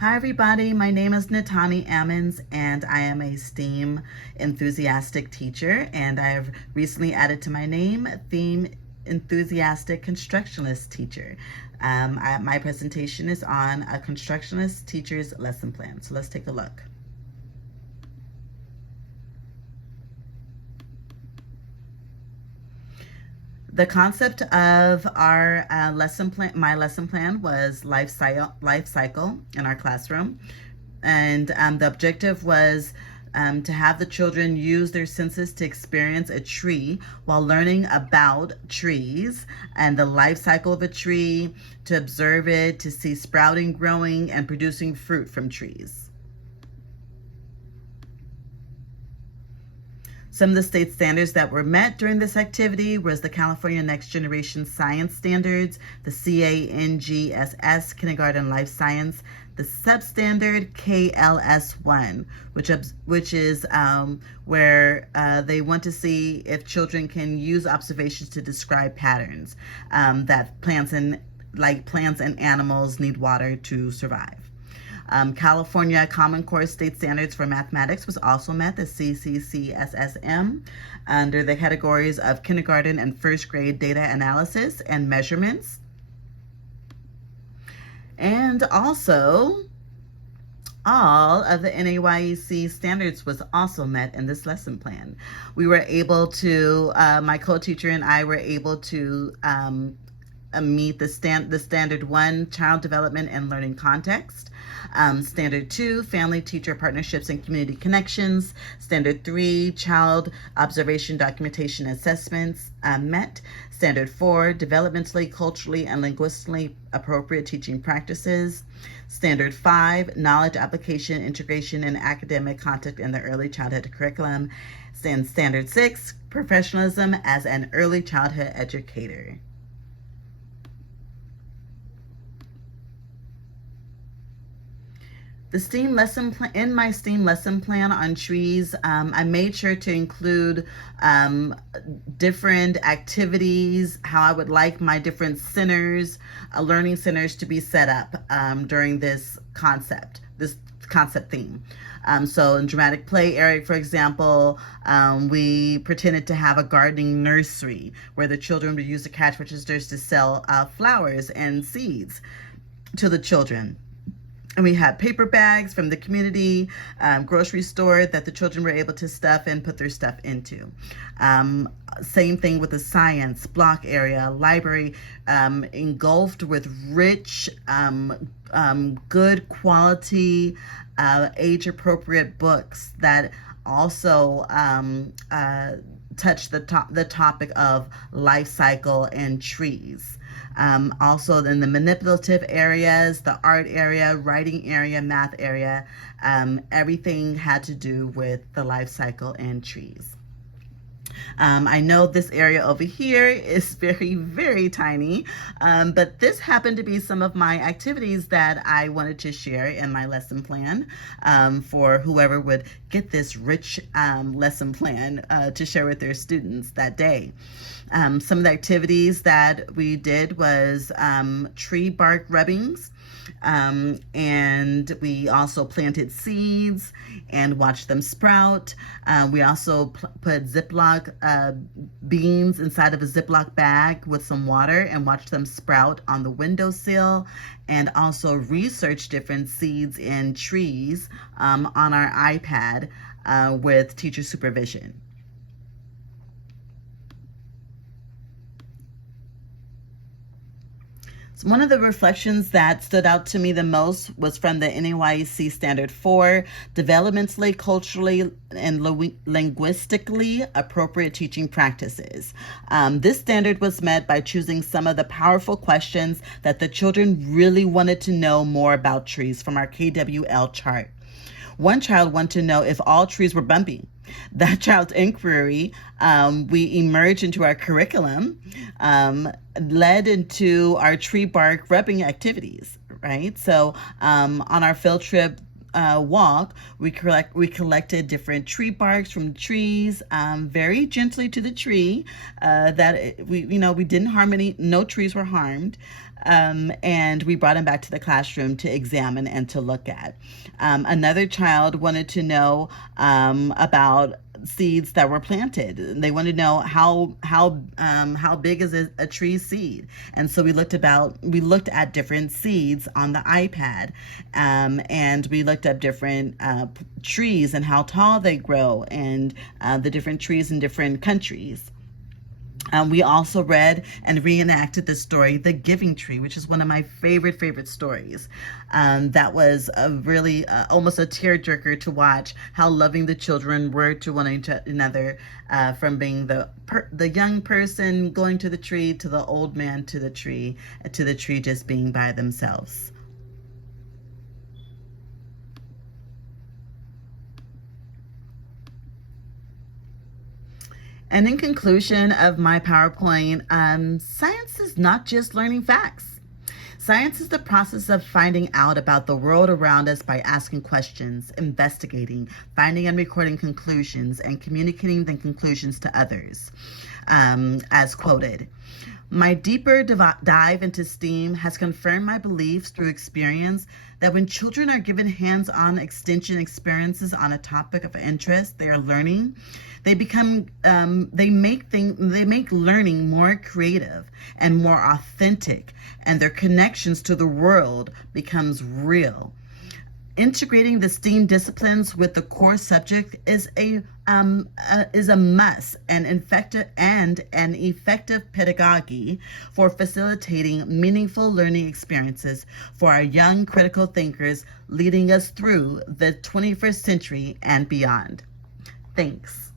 Hi everybody, my name is Natani Ammons and I am a STEAM enthusiastic teacher, and I have recently added to my name theme enthusiastic constructionist teacher. My presentation is on a constructionist teacher's lesson plan, so let's take a look. The concept of our lesson plan, my lesson plan, was life cycle in our classroom, and the objective was to have the children use their senses to experience a tree while learning about trees and the life cycle of a tree, to observe it, to see sprouting, growing, and producing fruit from trees. Some of the state standards that were met during this activity was the California Next Generation Science Standards, the CANGSS, Kindergarten Life Science, the substandard KLS1, which is where they want to see if children can use observations to describe patterns that plants and animals need water to survive. California Common Core State Standards for Mathematics was also met, the CCCSSM, under the categories of kindergarten and first grade data analysis and measurements. And also, all of the NAYEC standards was also met in this lesson plan. We were able to, my co-teacher and I were able to meet the standard 1, child development and learning context. Standard 2, family teacher partnerships and community connections. Standard 3, child observation documentation assessments met. Standard 4, developmentally, culturally, and linguistically appropriate teaching practices. Standard 5, knowledge application, integration, and academic content in the early childhood curriculum. And Standard 6, professionalism as an early childhood educator. The STEAM lesson plan, in my STEAM lesson plan on trees, I made sure to include different activities, how I would like my different centers, learning centers, to be set up during this concept theme. So in dramatic play area, for example, we pretended to have a gardening nursery where the children would use the cash registers to sell flowers and seeds to the children. And we had paper bags from the community grocery store that the children were able to stuff and put their stuff into. Same thing with the science block area, library engulfed with rich, good quality, age-appropriate books that also touch the topic of life cycle and trees. Also in the manipulative areas, the art area, writing area, math area, everything had to do with the life cycle and trees. I know this area over here is very, very tiny, but this happened to be some of my activities that I wanted to share in my lesson plan for whoever would get this rich lesson plan to share with their students that day. Some of the activities that we did was tree bark rubbings, and we also planted seeds and watched them sprout. We also put Ziploc beans inside of a Ziploc bag with some water and watched them sprout on the windowsill, and also researched different seeds in trees on our iPad with teacher supervision. One of the reflections that stood out to me the most was from the NAYEC Standard 4, developmentally, culturally, and linguistically appropriate teaching practices. This standard was met by choosing some of the powerful questions that the children really wanted to know more about trees from our KWL chart. One child wanted to know if all trees were bumpy. That child's inquiry, we emerged into our curriculum, led into our tree bark rubbing activities, right? So on our field trip walk, we collected different tree barks from trees, very gently to the tree. We didn't harm any. No trees were harmed. And we brought them back to the classroom to examine and to look at. Another child wanted to know about seeds that were planted. They wanted to know how big is a tree seed, and so we looked at different seeds on the iPad, and we looked up different trees and how tall they grow, and the different trees in different countries. We also read and reenacted the story, The Giving Tree, which is one of my favorite stories. That was a really almost a tearjerker to watch how loving the children were to one another, from being the young person going to the tree to the old man to the tree just being by themselves. And in conclusion of my PowerPoint, science is not just learning facts. Science is the process of finding out about the world around us by asking questions, investigating, finding and recording conclusions, and communicating the conclusions to others, as quoted. My deeper dive into STEAM has confirmed my beliefs through experience that when children are given hands-on extension experiences on a topic of interest they are learning, they make learning more creative and more authentic, and their connections to the world becomes real. Integrating the STEAM disciplines with the core subject is a must and an effective pedagogy for facilitating meaningful learning experiences for our young critical thinkers, leading us through the 21st century and beyond. Thanks.